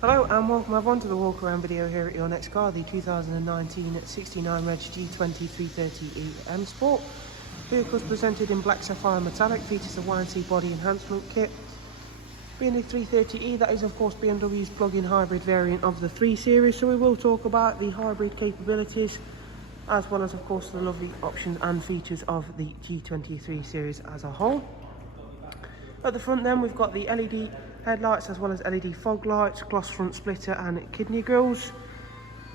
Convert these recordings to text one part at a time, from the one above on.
Hello and welcome everyone to the walk around video here at your next car, the 2019 69 Reg G20 330e M Sport. Vehicles presented in black sapphire metallic, features a warranty body enhancement kit. Being a 330e, that is of course BMW's plug-in hybrid variant of the 3 Series, so we will talk about the hybrid capabilities as well as of course the lovely options and features of the G23 Series as a whole. At the front then we've got the LED headlights as well as LED fog lights, gloss front splitter and kidney grills.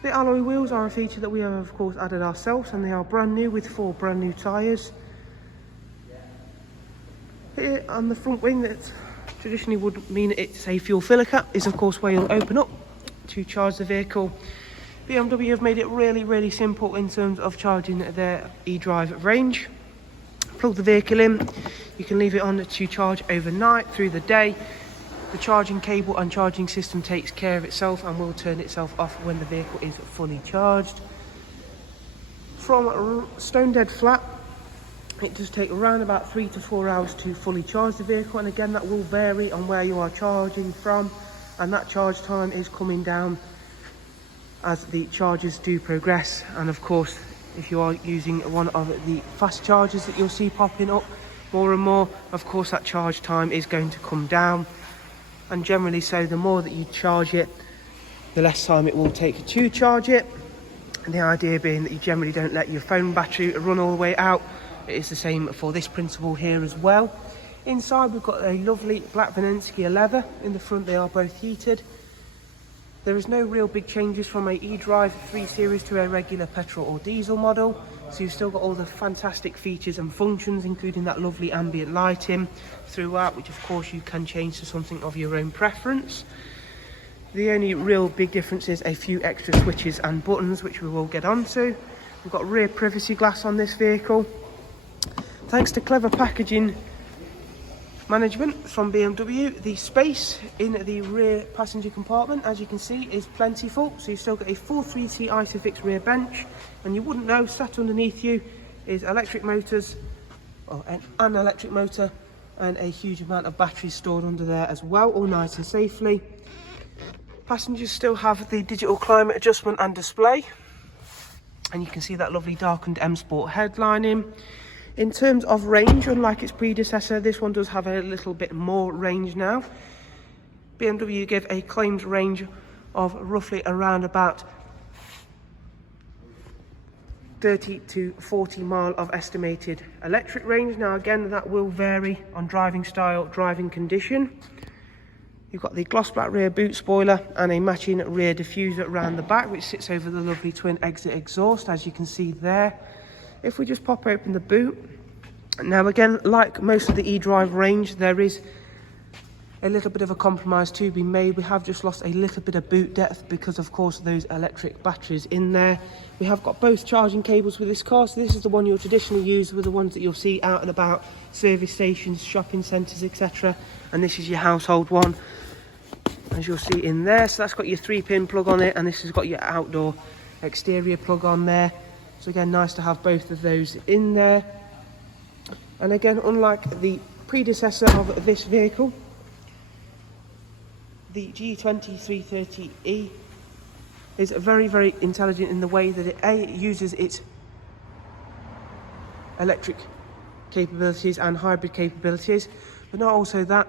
The alloy wheels are a feature that we have of course added ourselves, and they are brand new with 4 brand new tyres. Here on the front wing, that traditionally would mean it's a fuel filler cap, is of course where you'll open up to charge the vehicle. BMW have made it really simple in terms of charging their eDrive range. Plug the vehicle in, you can leave it on to charge overnight, through the day. The charging cable and charging system takes care of itself and will turn itself off when the vehicle is fully charged. From stone dead flat, it does take around about 3 to 4 hours to fully charge the vehicle, and again that will vary on where you are charging from, and that charge time is coming down as the chargers do progress. And of course, if you are using one of the fast chargers that you'll see popping up more and more, of course that charge time is going to come down. And generally so, the more that you charge it, the less time it will take to charge it. And the idea being that you generally don't let your phone battery run all the way out. It is the same for this principle here as well. Inside we've got a lovely black Venezia leather. In the front they are both heated. There is no real big changes from a eDrive 3 Series to a regular petrol or diesel model. So you've still got all the fantastic features and functions, including that lovely ambient lighting throughout, which of course you can change to something of your own preference. The only real big difference is a few extra switches and buttons, which we will get onto. We've got rear privacy glass on this vehicle. Thanks to clever packaging management from BMW, the space in the rear passenger compartment, as you can see, is plentiful. So you've still got a full 3-seat Isofix rear bench, and you wouldn't know, sat underneath you is electric motors, or an electric motor, and a huge amount of batteries stored under there as well, all nice and safely. Passengers still have the digital climate adjustment and display, and you can see that lovely darkened M Sport headlining. In terms of range, unlike its predecessor, this one does have a little bit more range now. BMW give a claimed range of roughly around about 30 to 40 mile of estimated electric range. Now again, that will vary on driving style, driving condition. You've got the gloss black rear boot spoiler and a matching rear diffuser around the back, which sits over the lovely twin exit exhaust, as you can see there. If we just pop open the boot, now again, like most of the eDrive range, there is a little bit of a compromise to be made. We have just lost a little bit of boot depth because of course those electric batteries in there. We have got both charging cables with this car, so this is the one you'll traditionally use with the ones that you'll see out and about, service stations, shopping centres, etc. And this is your household one, as you'll see in there. So that's got your 3-pin plug on it, and this has got your outdoor exterior plug on there. So again, nice to have both of those in there. And again, unlike the predecessor of this vehicle, the G20 330e is very intelligent in the way that it uses its electric capabilities and hybrid capabilities, but not also that,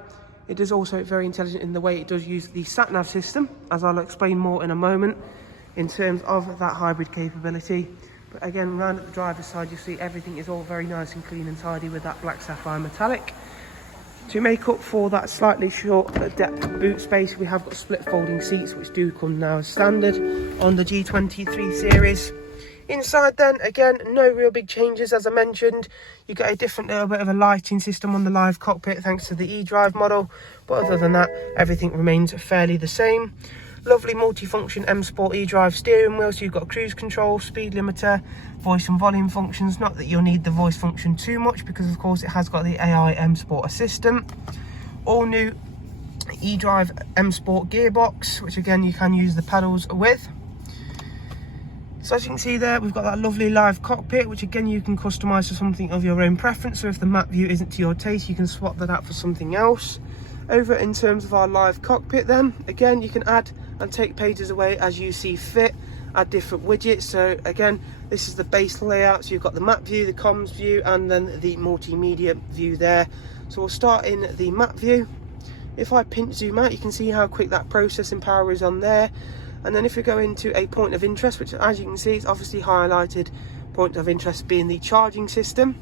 it is also very intelligent in the way it does use the sat-nav system, as I'll explain more in a moment, in terms of that hybrid capability. But again, round at the driver's side, you'll see everything is all very nice and clean and tidy with that black sapphire metallic. To make up for that slightly short depth boot space, we have got split folding seats, which do come now as standard on the G20 3 Series. Inside then, again, no real big changes. As I mentioned, you get a different little bit of a lighting system on the live cockpit thanks to the eDrive model, but other than that, everything remains fairly the same. Lovely multifunction M Sport eDrive steering wheel, so you've got cruise control, speed limiter, voice and volume functions. Not that you'll need the voice function too much, because of course it has got the AI M Sport assistant. All new eDrive M Sport gearbox, which again you can use the pedals with. So as you can see there, we've got that lovely live cockpit, which again you can customise to something of your own preference. So if the map view isn't to your taste, you can swap that out for something else. Over in terms of our live cockpit then, again you can add and take pages away as you see fit. Add different widgets. So again, this is the base layout. So you've got the map view, the comms view, and then the multimedia view there. So we'll start in the map view. If I pinch zoom out, you can see how quick that processing power is on there. And then if we go into a point of interest, which as you can see, it's obviously highlighted, point of interest being the charging system.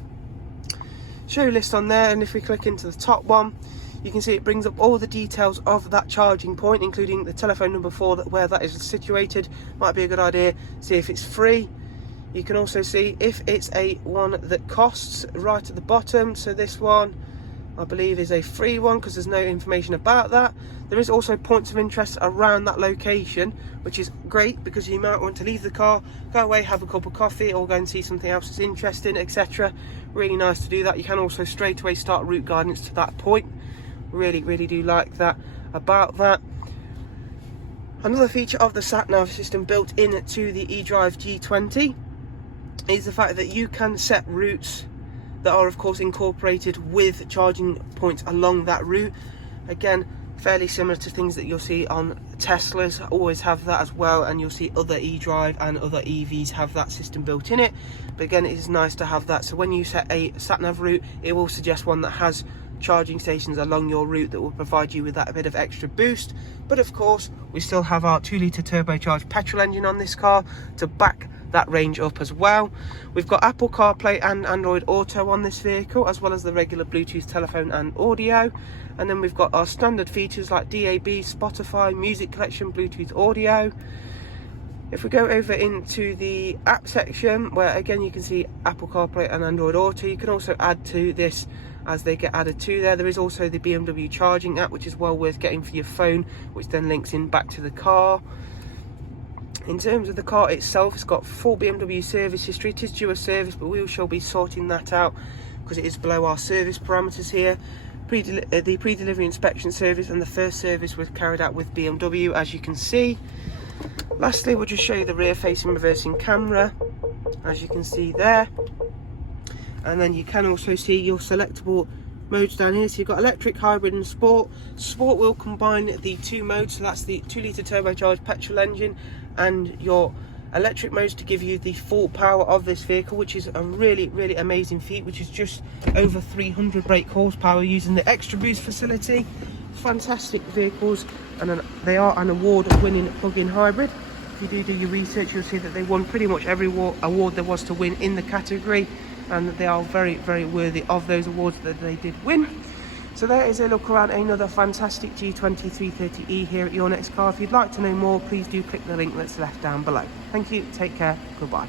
Show list on there, and if we click into the top one, you can see it brings up all the details of that charging point, including the telephone number for where that is situated. Might be a good idea, see if it's free. You can also see if it's a one that costs right at the bottom. So this one, I believe, is a free one because there's no information about that. There is also points of interest around that location, which is great because you might want to leave the car, go away, have a cup of coffee, or go and see something else that's interesting, etc. Really nice to do that. You can also straight away start route guidance to that point. Really do like that about that. Another feature of the sat nav system built into the Edrive G20 is the fact that you can set routes that are of course incorporated with charging points along that route. Again, fairly similar to things that you'll see on Teslas, always have that as well, and you'll see other eDrive and other EVs have that system built in it. But again, it is nice to have that, so when you set a sat nav route, it will suggest one that has charging stations along your route that will provide you with that bit of extra boost. But of course, we still have our 2-litre turbocharged petrol engine on this car to back that range up as well. We've got Apple CarPlay and Android Auto on this vehicle, as well as the regular Bluetooth telephone and audio. And then we've got our standard features like DAB, Spotify, music collection, Bluetooth audio. If we go over into the app section, where again you can see Apple CarPlay and Android Auto, you can also add to this as they get added to there. There is also the Bmw Charging App, which is well worth getting for your phone, which then links in back to the car. In terms of the car itself, it's got full BMW service history. It is due a service, but we shall be sorting that out because it is below our service parameters here. The pre-delivery inspection service and the first service was carried out with BMW, as you can see. Lastly, we'll just show you the rear-facing reversing camera, as you can see there. And then you can also see your selectable modes down here. So you've got electric, hybrid and sport. Sport will combine the two modes, so that's the 2-litre turbocharged petrol engine and your electric modes to give you the full power of this vehicle, which is a really amazing feat, which is just over 300 brake horsepower using the extra boost facility. Fantastic vehicles, and they are an award-winning plug-in hybrid. If you do your research, you'll see that they won pretty much every award there was to win in the category, and they are very worthy of those awards that they did win. So there is a look around another fantastic G20 330e here at Your Next Car. If you'd like to know more, please do click the link that's left down below. Thank you, take care, goodbye.